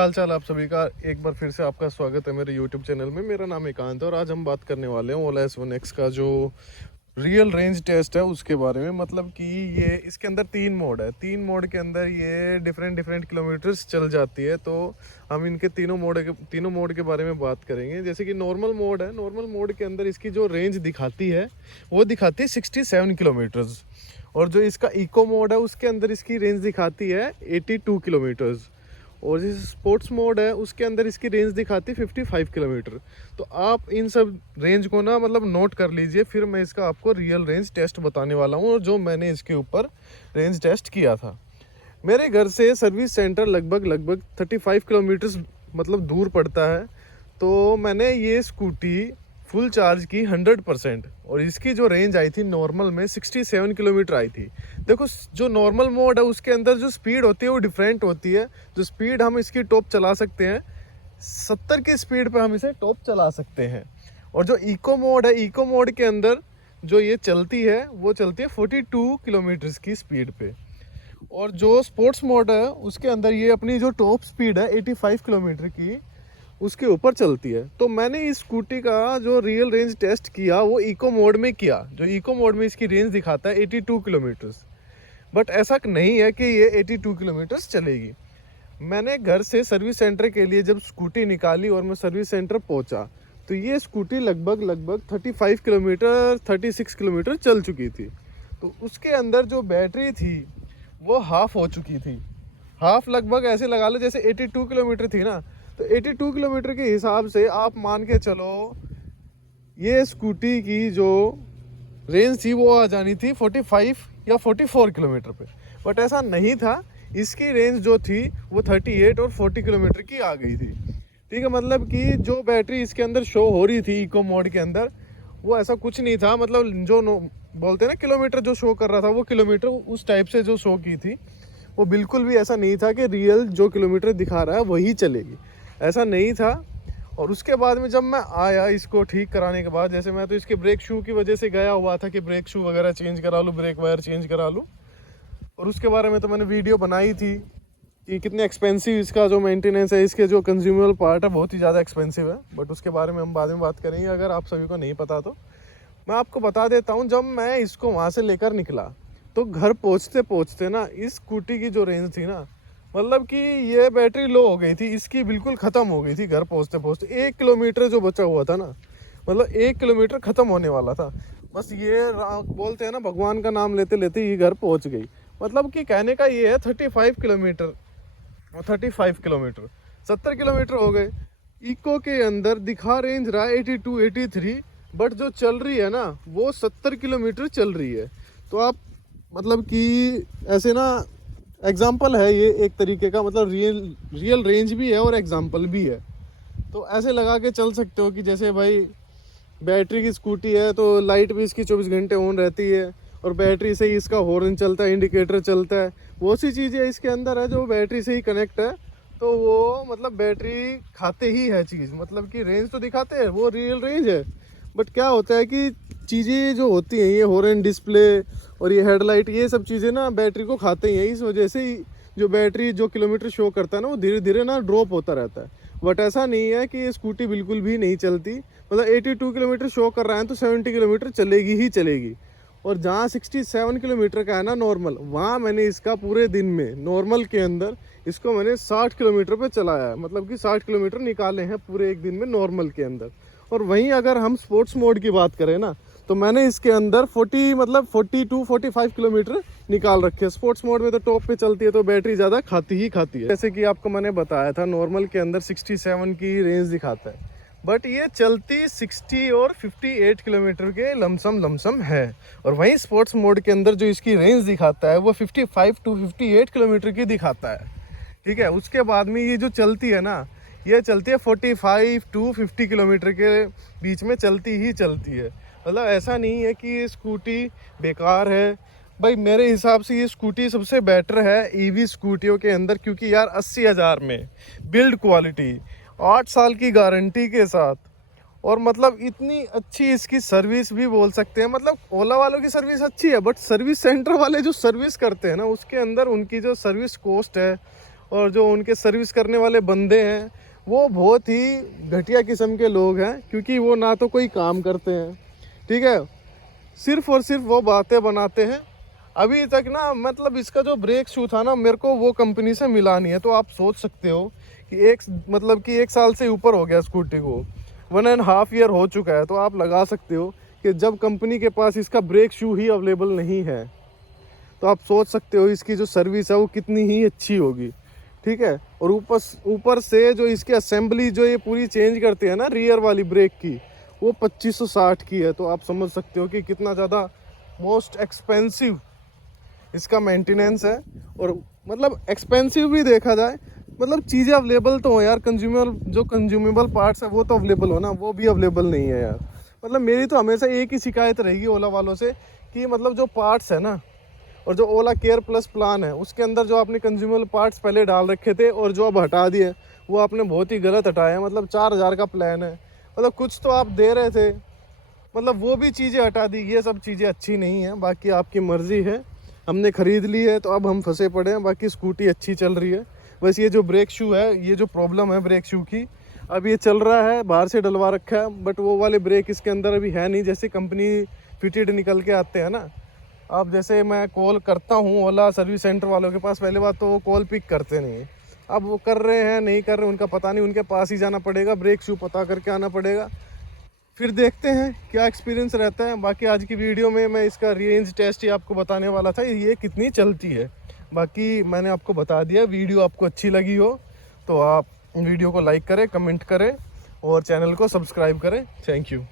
हाल चाल आप सभी का एक बार फिर से आपका स्वागत है मेरे YouTube चैनल में। मेरा नाम एकांत है और आज हम बात करने वाले हैं ओला S1X का जो रियल रेंज टेस्ट है उसके बारे में। मतलब कि ये इसके अंदर 3 मोड है। 3 मोड के अंदर ये डिफरेंट किलोमीटर्स चल जाती है। तो हम इनके तीनों मोड के बारे में बात करेंगे। जैसे कि नॉर्मल मोड है, नॉर्मल मोड के अंदर इसकी जो रेंज दिखाती है वो दिखाती है 67 किलोमीटर्स। और जो इसका इको मोड है उसके अंदर इसकी रेंज दिखाती है 82 किलोमीटर्स। और जिस स्पोर्ट्स मोड है उसके अंदर इसकी रेंज दिखाती है 55 किलोमीटर। तो आप इन सब रेंज को ना मतलब नोट कर लीजिए, फिर मैं इसका आपको रियल रेंज टेस्ट बताने वाला हूँ। और जो मैंने इसके ऊपर रेंज टेस्ट किया था, मेरे घर से सर्विस सेंटर लगभग 35 किलोमीटर्स मतलब दूर पड़ता है। तो मैंने ये स्कूटी फुल चार्ज की 100% और इसकी जो रेंज आई थी नॉर्मल में 67 किलोमीटर आई थी। देखो, जो नॉर्मल मोड है उसके अंदर जो स्पीड होती है वो डिफरेंट होती है। जो स्पीड हम इसकी टॉप चला सकते हैं 70 की स्पीड पे हम इसे टॉप चला सकते हैं। और जो इको मोड है, इको मोड के अंदर जो ये चलती है वो चलती है 42 किलोमीटर्स की स्पीड पे। और जो स्पोर्ट्स मोड है उसके अंदर ये अपनी जो टॉप स्पीड है 85 किलोमीटर की उसके ऊपर चलती है। तो मैंने इस स्कूटी का जो रियल रेंज टेस्ट किया वो इको मोड में किया। जो इको मोड में इसकी रेंज दिखाता है 82 किलोमीटर्स, बट ऐसा नहीं है कि ये 82 किलोमीटर्स चलेगी। मैंने घर से सर्विस सेंटर के लिए जब स्कूटी निकाली और मैं सर्विस सेंटर पहुंचा तो ये स्कूटी लगभग 35 किलोमीटर 36 किलोमीटर चल चुकी थी। तो उसके अंदर जो बैटरी थी वो हाफ हो चुकी थी। हाफ लगभग ऐसे लगा लो जैसे 82 किलोमीटर थी ना, तो 82 किलोमीटर के हिसाब से आप मान के चलो ये स्कूटी की जो रेंज थी वो आ जानी थी 45 या 44 किलोमीटर पे। बट ऐसा नहीं था, इसकी रेंज जो थी वो 38 और 40 किलोमीटर की आ गई थी। ठीक है, मतलब कि जो बैटरी इसके अंदर शो हो रही थी इको मोड के अंदर वो ऐसा कुछ नहीं था। मतलब जो बोलते हैं ना किलोमीटर जो शो कर रहा था वो किलोमीटर उस टाइप से जो शो की थी वो बिल्कुल भी ऐसा नहीं था कि रियल जो किलोमीटर दिखा रहा है वही चलेगी, ऐसा नहीं था। और उसके बाद में जब मैं आया इसको ठीक कराने के बाद, जैसे मैं तो इसके ब्रेक शू की वजह से गया हुआ था कि ब्रेक शू वगैरह चेंज करा लूँ, ब्रेक वायर चेंज करा लूँ। और उसके बारे में तो मैंने वीडियो बनाई थी कि कितने एक्सपेंसिव इसका जो मेंटेनेंस है, इसके जो कंज्यूमेबल पार्ट है बहुत ही ज़्यादा एक्सपेंसिव है। बट उसके बारे में हम बाद में बात करेंगे। अगर आप सभी को नहीं पता तो मैं आपको बता देता हूँ। जब मैं इसको वहाँ से लेकर निकला तो घर पहुँचते ना इस स्कूटी की जो रेंज थी ना, मतलब कि ये बैटरी लो हो गई थी, इसकी बिल्कुल ख़त्म हो गई थी। घर पहुँचते 1 किलोमीटर जो बचा हुआ था ना, मतलब 1 किलोमीटर ख़त्म होने वाला था। बस ये बोलते हैं ना भगवान का नाम लेते लेते ये घर पहुँच गई। मतलब कि कहने का ये है 35 किलोमीटर 70 किलोमीटर हो गए। इको के अंदर दिखा रेंज रहा है 82 83, बट जो चल रही है ना वो 70 किलोमीटर चल रही है। तो आप मतलब कि ऐसे ना एग्जाम्पल है ये एक तरीके का, मतलब रियल रेंज भी है और एग्जाम्पल भी है। तो ऐसे लगा के चल सकते हो कि जैसे भाई बैटरी की स्कूटी है तो लाइट भी इसकी 24 घंटे ऑन रहती है और बैटरी से ही इसका हॉर्न चलता है, इंडिकेटर चलता है। वो सी चीज़ें इसके अंदर है जो बैटरी से ही कनेक्ट है। तो वो मतलब बैटरी खाते ही है चीज़, मतलब कि रेंज तो दिखाते हैं वो रियल रेंज है। बट क्या होता है कि चीज़ें जो होती हैं ये हॉर्न, डिस्प्ले और ये हेडलाइट, ये सब चीज़ें ना बैटरी को खाते ही हैं। इस वजह से ही जो बैटरी जो किलोमीटर शो करता है ना वो धीरे धीरे ना ड्रॉप होता रहता है। बट ऐसा नहीं है कि ये स्कूटी बिल्कुल भी नहीं चलती। मतलब 82 किलोमीटर शो कर रहा है तो 70 किलोमीटर चलेगी ही चलेगी। और जहाँ 67 किलोमीटर का है ना नॉर्मल, वहाँ मैंने इसका पूरे दिन में नॉर्मल के अंदर इसको मैंने 60 किलोमीटर पे चलाया है। मतलब कि 60 किलोमीटर निकाले हैं पूरे एक दिन में नॉर्मल के अंदर। और वहीं अगर हम स्पोर्ट्स मोड की बात करें ना तो मैंने इसके अंदर 42-45 किलोमीटर निकाल रखे हैं। स्पोर्ट्स मोड में तो टॉप पे चलती है तो बैटरी ज़्यादा खाती है। जैसे कि आपको मैंने बताया था नॉर्मल के अंदर 67 की रेंज दिखाता है, बट ये चलती 60 और 58 किलोमीटर के लमसम है। और वहीं स्पोर्ट्स मोड के अंदर जो इसकी रेंज दिखाता है वो 55 to 58 किलोमीटर की दिखाता है। ठीक है, उसके बाद में ये जो चलती है ना ये चलती है 45 to 50 किलोमीटर के बीच में चलती है। मतलब ऐसा नहीं है कि ये स्कूटी बेकार है। भाई मेरे हिसाब से ये स्कूटी सबसे बेटर है ईवी स्कूटियों के अंदर, क्योंकि यार 80,000 में बिल्ड क्वालिटी, 8 साल की गारंटी के साथ, और मतलब इतनी अच्छी इसकी सर्विस भी बोल सकते हैं। मतलब ओला वालों की सर्विस अच्छी है, बट सर्विस सेंटर वाले जो सर्विस करते हैं ना उसके अंदर उनकी जो सर्विस कॉस्ट है और जो उनके सर्विस करने वाले बंदे हैं वो बहुत ही घटिया किस्म के लोग हैं, क्योंकि वो ना तो कोई काम करते हैं, ठीक है, सिर्फ और सिर्फ वो बातें बनाते हैं। अभी तक ना मतलब इसका जो ब्रेक शू था ना, मेरे को वो कंपनी से मिला नहीं है। तो आप सोच सकते हो कि एक साल से ऊपर हो गया स्कूटी को, 1.5 ईयर हो चुका है। तो आप लगा सकते हो कि जब कंपनी के पास इसका ब्रेक शू ही अवेलेबल नहीं है, तो आप सोच सकते हो इसकी जो सर्विस है वो कितनी ही अच्छी होगी, ठीक है। और ऊपर से जो इसकी असेंबली जो ये पूरी चेंज करते हैं ना रियर वाली ब्रेक की, वो 2560 की है। तो आप समझ सकते हो कि कितना ज़्यादा मोस्ट एक्सपेंसिव इसका मेंटेनेंस है। और मतलब एक्सपेंसिव भी देखा जाए, मतलब चीज़ें अवेलेबल तो हो यार, कंज्यूमेबल पार्ट्स है वो तो अवेलेबल हो ना, वो भी अवेलेबल नहीं है यार। मतलब मेरी तो हमेशा एक ही शिकायत रहेगी ओला वालों से कि मतलब जो पार्ट्स है ना, और जो ओला केयर प्लस प्लान है उसके अंदर जो आपने कंज्यूमेबल पार्ट्स पहले डाल रखे थे और जो अब हटा दिए, वो आपने बहुत ही गलत हटाया है। मतलब 4000 का प्लान है, मतलब कुछ तो आप दे रहे थे, मतलब वो भी चीज़ें हटा दी। ये सब चीज़ें अच्छी नहीं है, बाकी आपकी मर्ज़ी है। हमने ख़रीद ली है तो अब हम फंसे पड़े हैं, बाकी स्कूटी अच्छी चल रही है। बस ये जो ब्रेक शू है, ये जो प्रॉब्लम है ब्रेक शू की, अब ये चल रहा है, बाहर से डलवा रखा है, बट वो वाले ब्रेक इसके अंदर अभी है नहीं, जैसे कंपनी फिटेड निकल के आते हैं ना। अब जैसे मैं कॉल करता हूँ ओला सर्विस सेंटर वालों के पास, पहले बात तो वो कॉल पिक करते नहीं, अब वो कर रहे हैं नहीं कर रहे उनका पता नहीं, उनके पास ही जाना पड़ेगा, ब्रेक शू पता करके आना पड़ेगा, फिर देखते हैं क्या एक्सपीरियंस रहता है। बाकी आज की वीडियो में मैं इसका रेंज टेस्ट ही आपको बताने वाला था, ये कितनी चलती है। बाकी मैंने आपको बता दिया। वीडियो आपको अच्छी लगी हो तो आप वीडियो को लाइक करें, कमेंट करें और चैनल को सब्सक्राइब करें। Thank you.